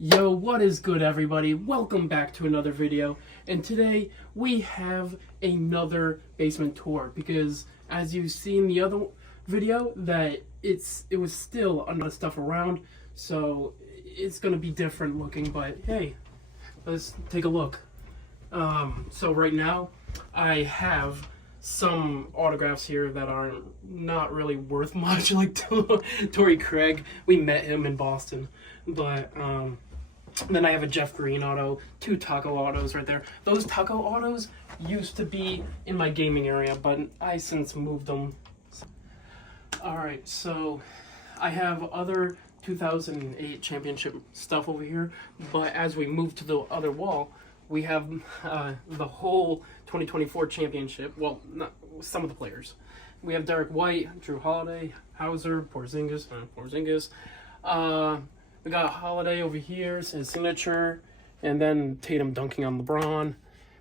Yo, what is good, everybody? Welcome back to another video. And today we have another basement tour because, as you've seen the other video, that it was still a lot of stuff around, so it's gonna be different looking. But hey, let's take a look. So right now I have some autographs here that are not really worth much, like Torrey Craig. We met him in Boston, but then I have a Jeff Green auto, two Taco autos right there. Those Taco autos used to be in my gaming area, but I since moved them. Alright, so I have other 2008 championship stuff over here, but as we move to the other wall, we have the whole 2024 championship. Well, not some of the players. We have Derek White, Drew Holiday, Hauser, Porzingis. We got Holiday over here, his signature, and then Tatum dunking on LeBron.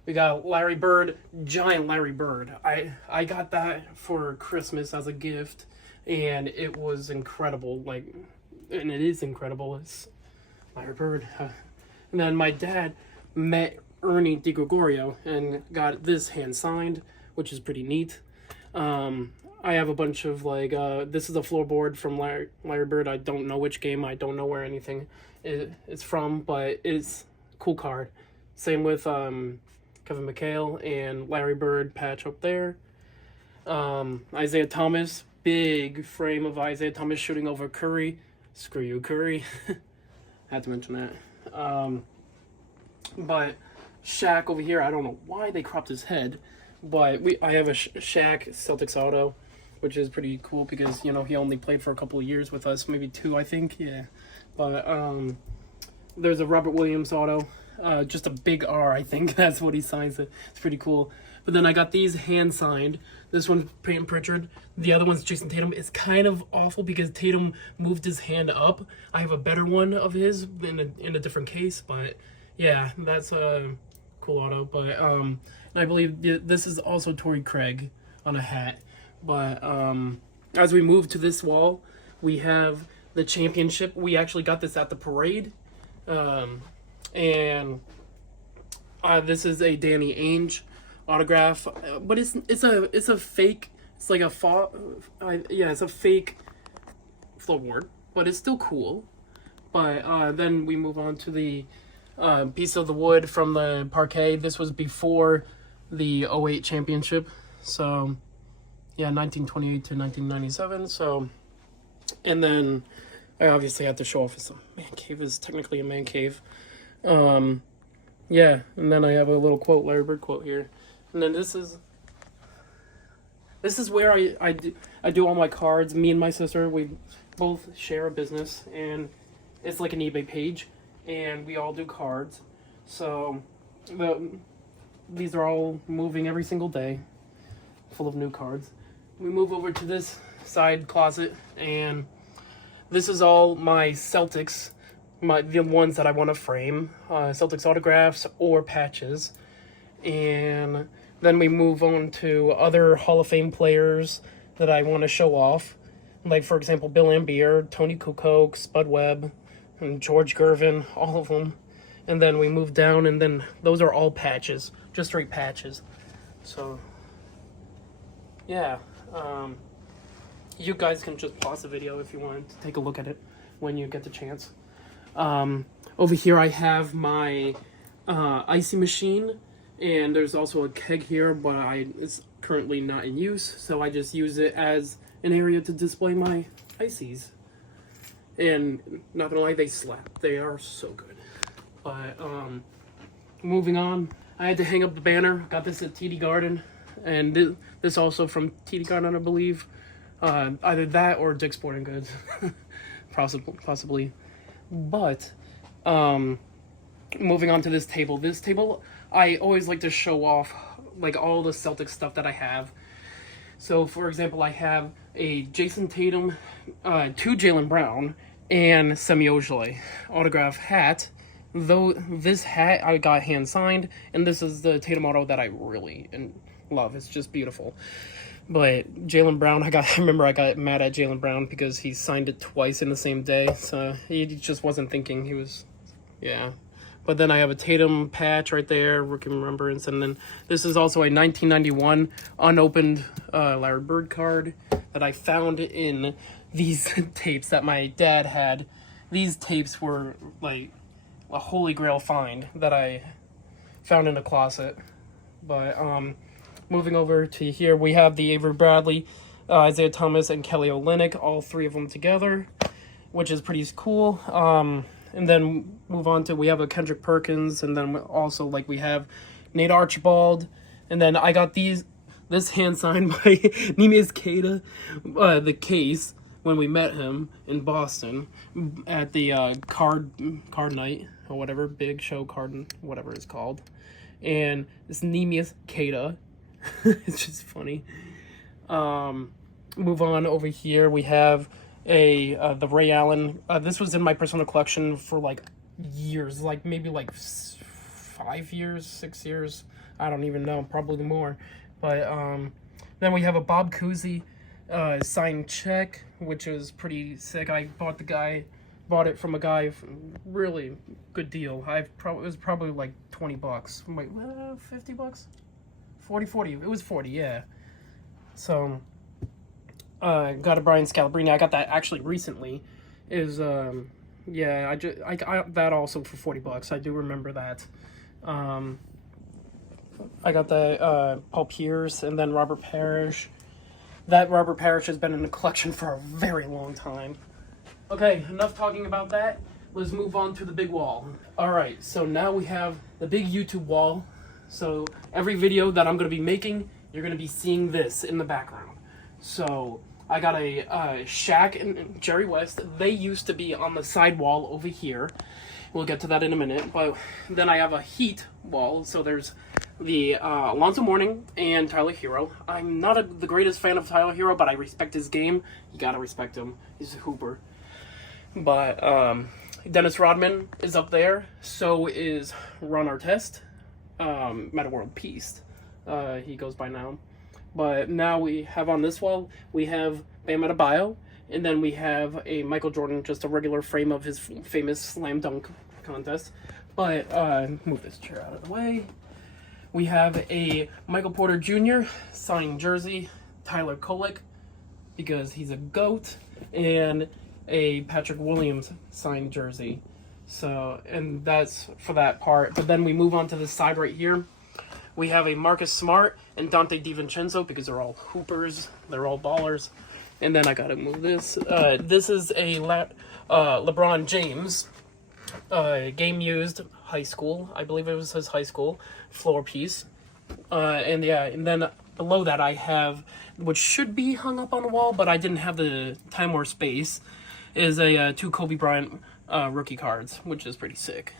We got Larry Bird, giant Larry Bird. I got that for Christmas as a gift, and it was incredible. And it is incredible. It's Larry Bird. And then my dad met Ernie DiGregorio and got this hand signed, which is pretty neat. I have a bunch of this is a floorboard from Larry Bird. I don't know which game. I don't know where anything is from, but it's a cool card. Same with Kevin McHale and Larry Bird patch up there. Isaiah Thomas, big frame of Isaiah Thomas shooting over Curry. Screw you, Curry. Had to mention that. But Shaq over here, I don't know why they cropped his head, but I have a Shaq Celtics auto, which is pretty cool because, you know, he only played for a couple of years with us, maybe 2, I think, yeah. But there's a Robert Williams auto, just a big R, I think. That's what he signs it. It's pretty cool. But then I got these hand signed. This one's Peyton Pritchard. The other one's Jason Tatum. It's kind of awful because Tatum moved his hand up. I have a better one of his in a different case, but yeah, that's a cool auto. But and I believe this is also Torrey Craig on a hat. But as we move to this wall, we have the championship. We actually got this at the parade, and this is a Danny Ainge autograph, but it's a fake. It's like it's a fake floorboard, but it's still cool. But then we move on to the piece of the wood from the parquet. This was before the '08 championship, so yeah, 1928 to 1997. So, and then I obviously have to show off his man cave. Is technically a man cave. Yeah, and then I have a little quote, Larry Bird quote here, and then this is where I do all my cards. Me and my sister, we both share a business, and it's like an eBay page, and we all do cards. So these are all moving every single day, full of new cards. We move over to this side closet, and this is all my Celtics, the ones that I want to frame, Celtics autographs or patches. And then we move on to other Hall of Fame players that I want to show off, like, for example, Bill Laimbeer, Tony Kukoc, Spud Webb, and George Gervin, all of them. And then we move down, and then those are all patches, just straight patches. So yeah, you guys can just pause the video if you want to take a look at it when you get the chance. Over here I have my icy machine, and there's also a keg here, but it's currently not in use, so I just use it as an area to display my ices. And not gonna lie, they slap. They are so good. But moving on, I had to hang up the banner. Got this at TD Garden, and this also from TD Garden, I believe. Either that or Dick's Sporting Goods, possibly. But moving on to this table. This table, I always like to show off like all the Celtics stuff that I have. So, for example, I have a Jason Tatum, 2 Jaylen Brown, and Semi Ojeleye autograph hat. Though this hat I got hand signed, and this is the Tatum auto that I really love. It's just beautiful. But Jaylen Brown, I remember I got mad at Jaylen Brown because he signed it twice in the same day. So he just wasn't thinking. He was Yeah. But then I have a Tatum patch right there, rookie remembrance, and then this is also a 1991 unopened Larry Bird card that I found in these tapes that my dad had. These tapes were like a holy grail find that I found in a closet. But moving over to here, we have the Avery Bradley, Isaiah Thomas, and Kelly Olynyk, all three of them together, which is pretty cool. And then move on to, we have a Kendrick Perkins, and then also like we have Nate Archibald, and then I got this hand signed by Neemias Queta, the case, when we met him in Boston at the card night or whatever, big show card, whatever it's called, and this Neemias Queta, it's just funny. Move on over here, we have the Ray Allen. This was in my personal collection for like years, like maybe like 5 years, 6 years. I don't even know, probably more. But then we have a Bob Cousy signed check, which is pretty sick. I bought it from a guy, really good deal. It was probably like $20. Wait, $50? 40. It was 40, yeah. So got a Brian Scalabrine. I got that actually recently. Yeah, I got that also for $40. I do remember that. I got the Paul Pierce and then Robert Parrish. That Robert Parrish has been in the collection for a very long time. Okay, enough talking about that. Let's move on to the big wall. Alright, so now we have the big YouTube wall. So every video that I'm going to be making, you're going to be seeing this in the background. So I got a Shaq and Jerry West. They used to be on the side wall over here. We'll get to that in a minute. But then I have a Heat wall. So there's the Alonzo Mourning and Tyler Hero. I'm not the greatest fan of Tyler Hero, but I respect his game. You gotta respect him. He's a hooper. But Dennis Rodman is up there. So is Ron Artest. Meta World Peace. He goes by now. But now we have on this wall, we have Bam Adebayo, and then we have a Michael Jordan, just a regular frame of his famous slam dunk contest. But move this chair out of the way. We have a Michael Porter Jr. signed jersey, Tyler Kolek, because he's a GOAT, and a Patrick Williams signed jersey. So, and that's for that part. But then we move on to the side right here. We have a Marcus Smart and Dante DiVincenzo because they're all hoopers. They're all ballers. And then I gotta move this. This is a LeBron James game used high school. I believe it was his high school floor piece. And yeah, and then below that I have, which should be hung up on the wall, but I didn't have the time or space, is a 2 Kobe Bryant rookie cards, which is pretty sick.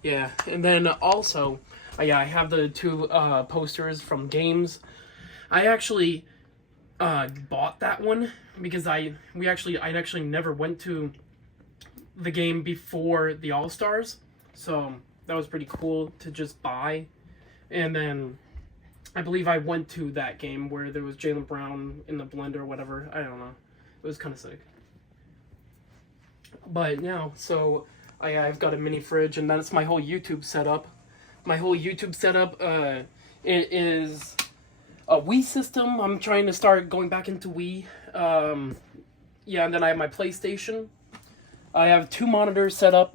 Yeah, and then also, yeah, I have the 2 posters from games. I actually bought that one because I'd actually never went to the game before the All-Stars, so that was pretty cool to just buy. And then I believe I went to that game where there was Jaylen Brown in the blender or whatever. I don't know. It was kind of sick. But yeah, so I've got a mini fridge, and that's my whole YouTube setup. My whole YouTube setup, it is a Wii system. I'm trying to start going back into Wii. Yeah, and then I have my PlayStation. I have 2 monitors set up.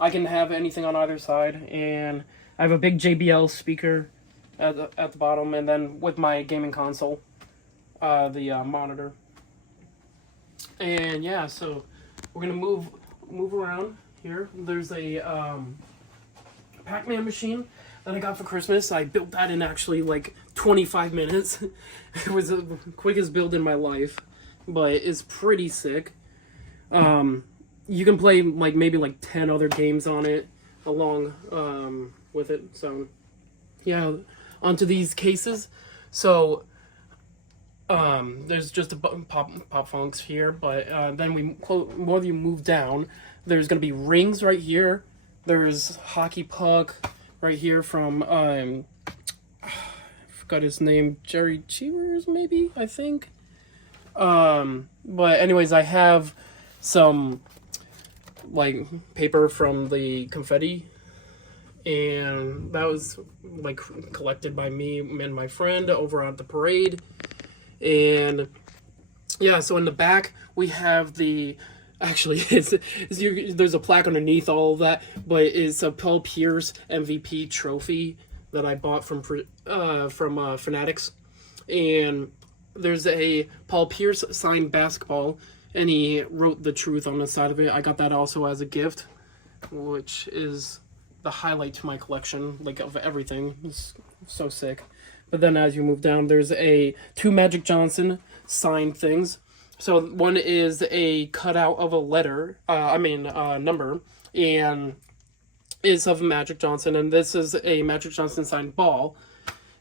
I can have anything on either side, and I have a big JBL speaker at the bottom, and then with my gaming console, the monitor. And yeah, so we're gonna move around. Here, there's a Pac-Man machine that I got for Christmas. I built that in actually like 25 minutes. It was the quickest build in my life, but it's pretty sick. You can play like maybe like 10 other games on it along with it. So yeah, onto these cases. So there's just a pop funks here, but then more you move down, there's gonna be rings right here. There's hockey puck right here from I forgot his name, Jerry Cheevers maybe, I think. But anyways, I have some like paper from the confetti, and that was like collected by me and my friend over at the parade. And yeah, so in the back we have the actually there's a plaque underneath all of that, but it's a Paul Pierce MVP trophy that I bought from Fanatics, and there's a Paul Pierce signed basketball, and he wrote the truth on the side of it. I got that also as a gift, which is the highlight to my collection, like of everything. It's so sick. But then as you move down, there's two Magic Johnson signed things. So one is a cutout of a letter, number, and is of Magic Johnson, and this is a Magic Johnson signed ball.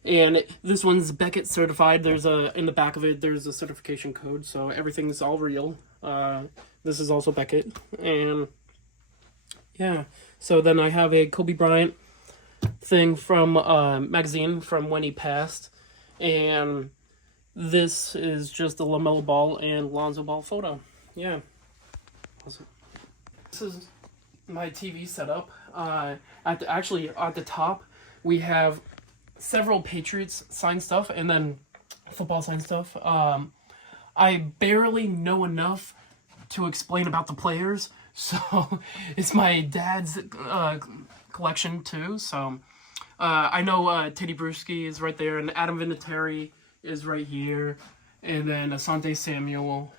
And this one's Beckett certified. There's in the back of it, there's a certification code, so everything's all real. This is also Beckett, and yeah. So then I have a Kobe Bryant thing from magazine from when he passed, and this is just a LaMelo Ball and Lonzo Ball photo. Yeah. This is my TV setup. At the top, we have several Patriots signed stuff, and then football signed stuff. I barely know enough to explain about the players, so it's my dad's collection too. So I know Teddy Bruschi is right there, and Adam Vinatieri is right here, and then Asante Samuel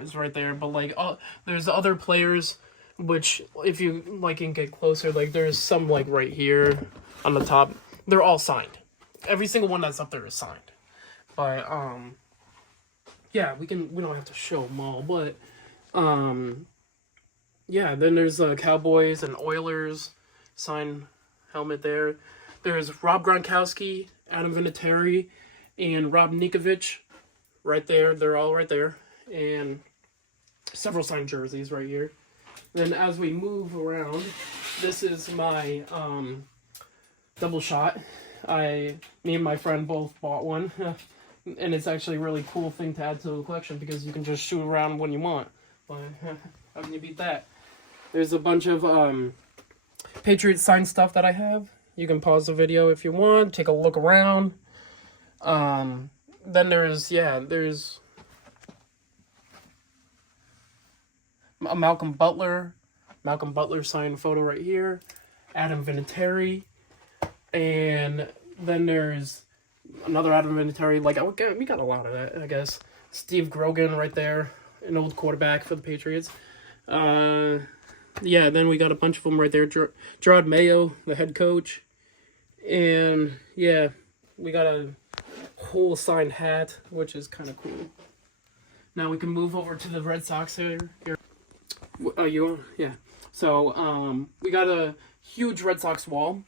is right there. But like, there's other players, which if you like can get closer, like there's some like right here on the top. They're all signed. Every single one that's up there is signed. But yeah, we don't have to show them all, but yeah, then there's Cowboys and Oilers signed helmet there. There's Rob Gronkowski, Adam Vinatieri, and Rob Ninkovich right there. They're all right there. And several signed jerseys right here. Then as we move around, this is my double shot. Me and my friend both bought one. And it's actually a really cool thing to add to the collection because you can just shoot around when you want. But how can you beat that? There's a bunch of Patriots signed stuff that I have. You can pause the video if you want, take a look around. Then there's a Malcolm Butler signed photo right here. Adam Vinatieri. And then there's another Adam Vinatieri. Like, we got a lot of that, I guess. Steve Grogan right there, an old quarterback for the Patriots. Yeah, then we got a bunch of them right there. Gerard Mayo, the head coach. And, yeah, we got a whole signed hat, which is kind of cool. Now we can move over to the Red Sox here. Yeah. So, we got a huge Red Sox wall.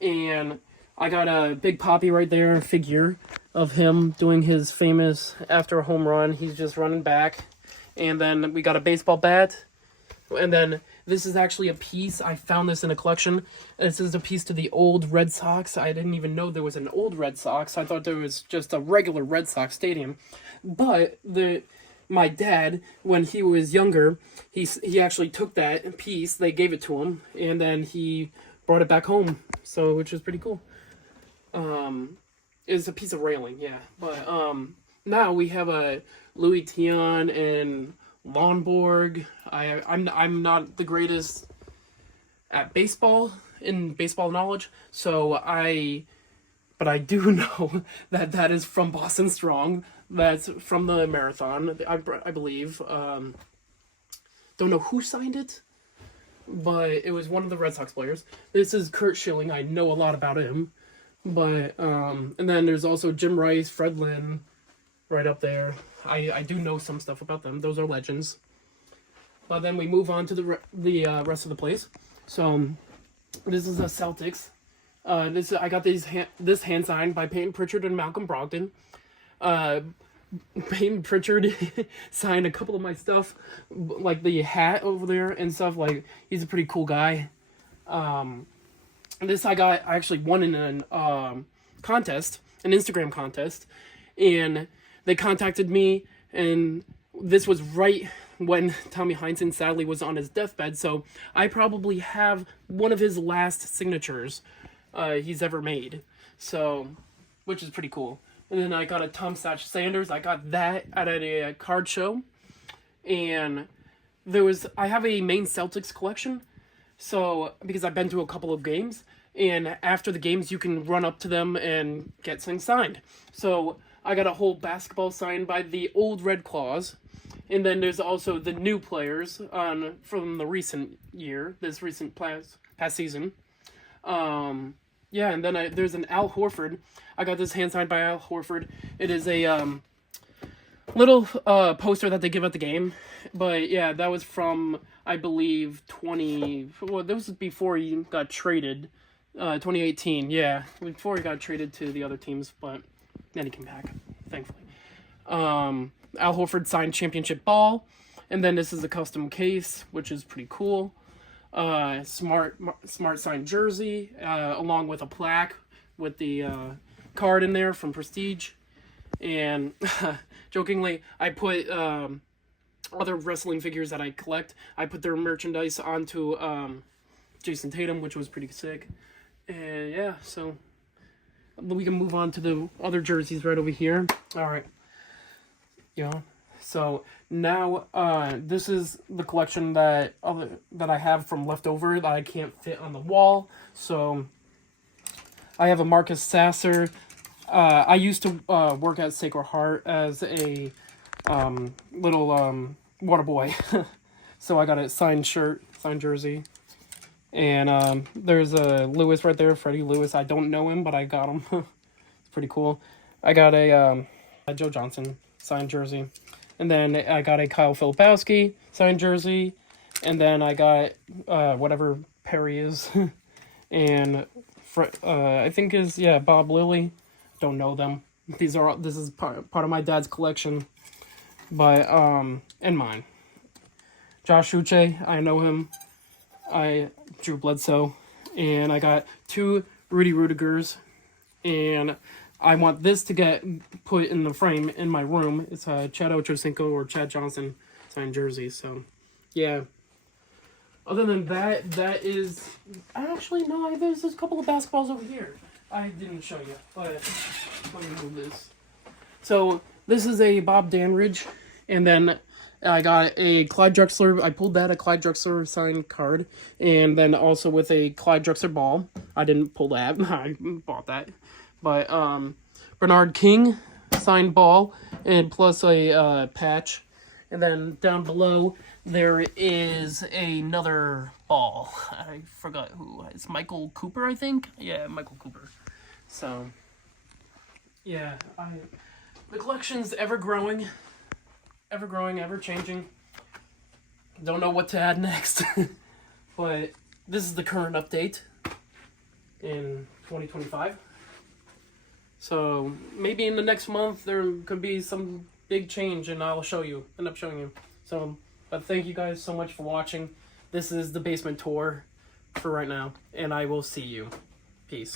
And I got a Big Papi right there, figure of him doing his famous after a home run. He's just running back. And then we got a baseball bat. And then this is actually a piece. I found this in a collection. This is a piece to the old Red Sox. I didn't even know there was an old Red Sox. I thought there was just a regular Red Sox stadium. But my dad, when he was younger, he actually took that piece. They gave it to him. And then he brought it back home. So, which is pretty cool. It's a piece of railing, yeah. But now we have a Louis Tiant and Lonborg. I'm not the greatest at baseball knowledge, but I do know that is from Boston Strong. That's from the marathon, I believe. Don't know who signed it, but it was one of the Red Sox players. This is Curt Schilling. I know a lot about him. But, and then there's also Jim Rice, Fred Lynn, right up there. I do know some stuff about them. Those are legends. But then we move on to the rest of the place. So, this is the Celtics. I got this hand signed by Peyton Pritchard and Malcolm Brogdon. Peyton Pritchard signed a couple of my stuff, like the hat over there and stuff. Like, he's a pretty cool guy. This I actually won in an contest, an Instagram contest, and they contacted me, and this was right when Tommy Heinsohn sadly was on his deathbed, so I probably have one of his last signatures he's ever made, so, which is pretty cool. And then I got a Tom Satch Sanders. I got that at a card show, and I have a Maine Celtics collection, so, because I've been to a couple of games, and after the games you can run up to them and get something signed. So I got a whole basketball signed by the old Red Claws, and then there's also the new players from the recent year, this recent past season. Yeah, and then there's an Al Horford. I got this hand signed by Al Horford. It is a little poster that they give at the game, but yeah, that was from, I believe, that was before he got traded, 2018, yeah, before he got traded to the other teams, but then he came back, thankfully. Al Horford signed championship ball, and then this is a custom case, which is pretty cool. Smart signed jersey, along with a plaque with the card in there from Prestige. And jokingly, I put other wrestling figures that I collect. I put their merchandise onto Jason Tatum, which was pretty sick. And yeah, so we can move on to the other jerseys right over here. All right. Yeah. So now this is the collection that I have from leftover that I can't fit on the wall. So I have a Marcus Sasser. I used to work at Sacred Heart as a little water boy. So I got a signed jersey. And there's a Lewis right there, Freddie Lewis. I don't know him, but I got him. It's pretty cool. I got a Joe Johnson signed jersey. And then I got a Kyle Filipowski signed jersey. And then I got whatever Perry is. And I think is, yeah, Bob Lilly. Don't know them. This is part of my dad's collection. But, and mine. Josh Uche, I know him. Drew Bledsoe, and I got 2 Rudy Rudigers, and I want this to get put in the frame in my room. It's a Chad Ochocinco or Chad Johnson signed jersey, so yeah. Other than that, there's a couple of basketballs over here. I didn't show you, but let me move this. So this is a Bob Danridge, and then I got a Clyde Drexler. I pulled that, a Clyde Drexler signed card. And then also with a Clyde Drexler ball. I didn't pull that. I bought that. But Bernard King signed ball. And plus a patch. And then down below, there is another ball. I forgot who. It's Michael Cooper, I think? Yeah, Michael Cooper. So, yeah. The collection's ever growing. Ever growing, ever changing. Don't know what to add next. But this is the current update in 2025. So maybe in the next month there could be some big change and I'll end up showing you. So, but thank you guys so much for watching. This is the basement tour for right now, and I will see you. Peace.